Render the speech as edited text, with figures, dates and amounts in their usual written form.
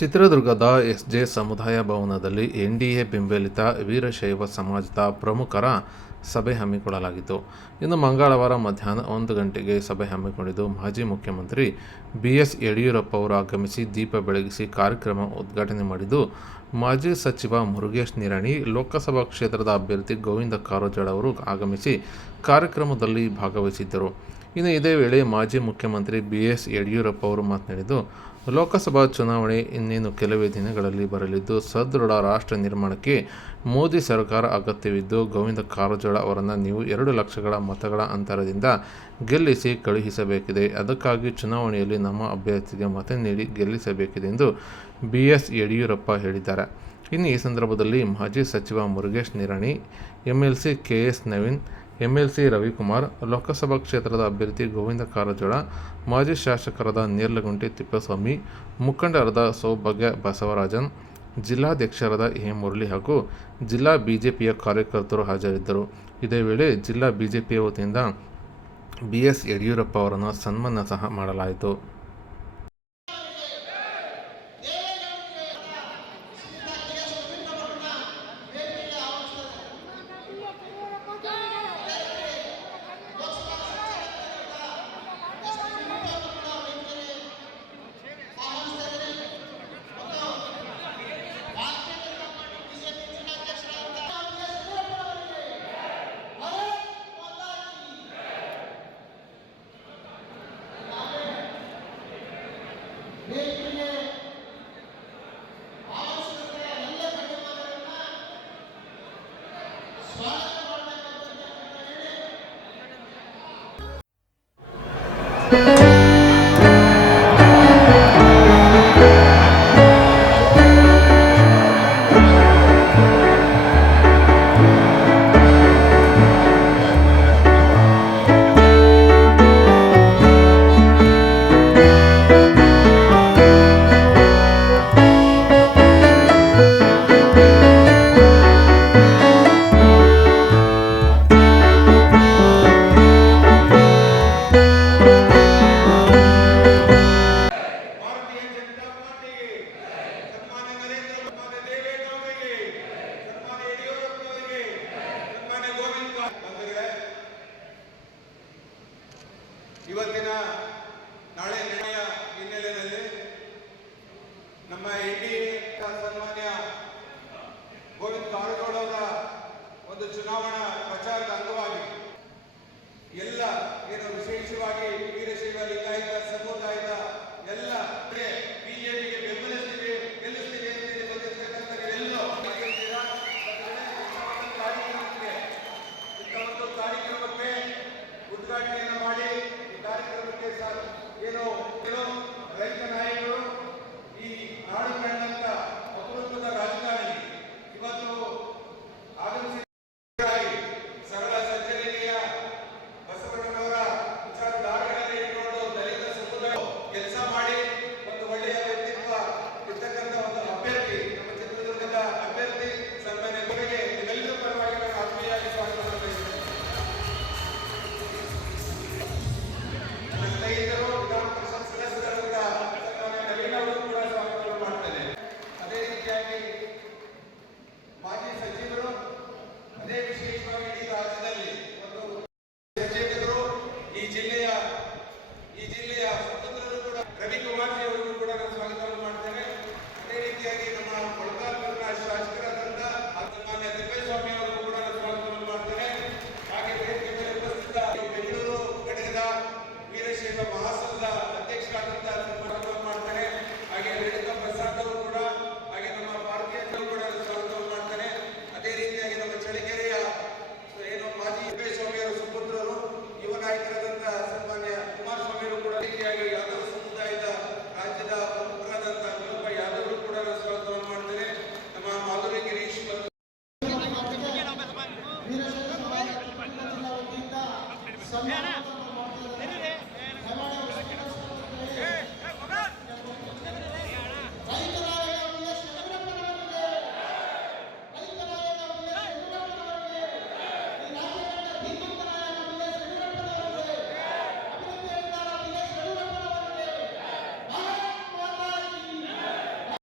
ಚಿತ್ರದುರ್ಗದ ಎಸ್ಜೆ ಸಮುದಾಯ ಭವನದಲ್ಲಿ ಎನ್ಡಿಎ ಬೆಂಬಲಿತ ವೀರಶೈವ ಸಮಾಜದ ಪ್ರಮುಖರ ಸಭೆ ಹಮ್ಮಿಕೊಳ್ಳಲಾಗಿತ್ತು. ಇನ್ನು ಮಂಗಳವಾರ ಮಧ್ಯಾಹ್ನ 1 ಗಂಟೆಗೆ ಸಭೆ ಹಮ್ಮಿಕೊಂಡಿದ್ದು, ಮಾಜಿ ಮುಖ್ಯಮಂತ್ರಿ ಬಿಎಸ್ ಯಡಿಯೂರಪ್ಪ ಅವರು ಆಗಮಿಸಿ ದೀಪ ಬೆಳಗಿಸಿ ಕಾರ್ಯಕ್ರಮ ಉದ್ಘಾಟನೆ ಮಾಡಿದ್ದು, ಮಾಜಿ ಸಚಿವ ಮುರುಗೇಶ್ ನಿರಾಣಿ, ಲೋಕಸಭಾ ಕ್ಷೇತ್ರದ ಅಭ್ಯರ್ಥಿ ಗೋವಿಂದ ಕಾರಜೋಳ ಅವರು ಆಗಮಿಸಿ ಕಾರ್ಯಕ್ರಮದಲ್ಲಿ ಭಾಗವಹಿಸಿದ್ದರು. ಇನ್ನು ಇದೇ ವೇಳೆ ಮಾಜಿ ಮುಖ್ಯಮಂತ್ರಿ ಬಿಎಸ್ ಯಡಿಯೂರಪ್ಪ ಅವರು ಮಾತನಾಡಿದ್ದು, ಲೋಕಸಭಾ ಚುನಾವಣೆ ಇನ್ನೇನು ಕೆಲವೇ ದಿನಗಳಲ್ಲಿ ಬರಲಿದ್ದು, ಸದೃಢ ರಾಷ್ಟ್ರ ನಿರ್ಮಾಣಕ್ಕೆ ಮೋದಿ ಸರ್ಕಾರ ಅಗತ್ಯವಿದ್ದು, ಗೋವಿಂದ ಕಾರಜೋಳ ಅವರನ್ನು ನೀವು 2 ಲಕ್ಷಗಳ ಮತಗಳ ಅಂತರದಿಂದ ಗೆಲ್ಲಿಸಿ ಕಳುಹಿಸಬೇಕಿದೆ. ಅದಕ್ಕಾಗಿ ಚುನಾವಣೆಯಲ್ಲಿ ನಮ್ಮ ಅಭ್ಯರ್ಥಿಗೆ ಮತ ನೀಡಿ ಗೆಲ್ಲಿಸಬೇಕಿದೆ ಎಂದು ಬಿಎಸ್ ಯಡಿಯೂರಪ್ಪ ಹೇಳಿದ್ದಾರೆ. ಇನ್ನು ಈ ಸಂದರ್ಭದಲ್ಲಿ ಮಾಜಿ ಸಚಿವ Murugesh Nirani, MLC KS Naveen, MLC Ravikumar, Lok Sabha ಕ್ಷೇತ್ರದ ಅಭ್ಯರ್ಥಿ ಗೋವಿಂದ ಕಾರಜೋಳ, ಮಾಜಿ ಶಾಸಕರಾದ ನೇರ್ಲಗುಂಟಿ ತಿಪ್ಪೇಸ್ವಾಮಿ, ಮುಖಂಡರಾದ ಸೌಭಾಗ್ಯ ಬಸವರಾಜನ್, ಜಿಲ್ಲಾಧ್ಯಕ್ಷರಾದ ಎ ಮುರಳಿ ಹಾಗೂ ಜಿಲ್ಲಾ ಬಿಜೆಪಿಯ ಕಾರ್ಯಕರ್ತರು ಹಾಜರಿದ್ದರು. ಇದೇ ವೇಳೆ ಜಿಲ್ಲಾ ಬಿಜೆಪಿಯ ವತಿಯಿಂದ ಬಿಎಸ್ ಯಡಿಯೂರಪ್ಪ ಅವರನ್ನು ಸನ್ಮಾನ ಸಹ ಮಾಡಲಾಯಿತು. ಇವತ್ತಿನ ನಾಳೆ ನಿರ್ಣಯ ಹಿನ್ನೆಲೆಯಲ್ಲಿ ನಮ್ಮ ಎನ್ಡಿಎ ಸನ್ಮಾನ್ಯ ಗೋವಿಂದ ಕಾರಜೋಳ ಅವರ ಒಂದು ಚುನಾವಣಾ ಪ್ರಚಾರದ ಅಂಗವಾಗಿ ಎಲ್ಲ ಏನು ವಿಶೇಷವಾಗಿ ವೀರಶೈವ ಲಿಂಗಾಯತ ಸಮುದಾಯ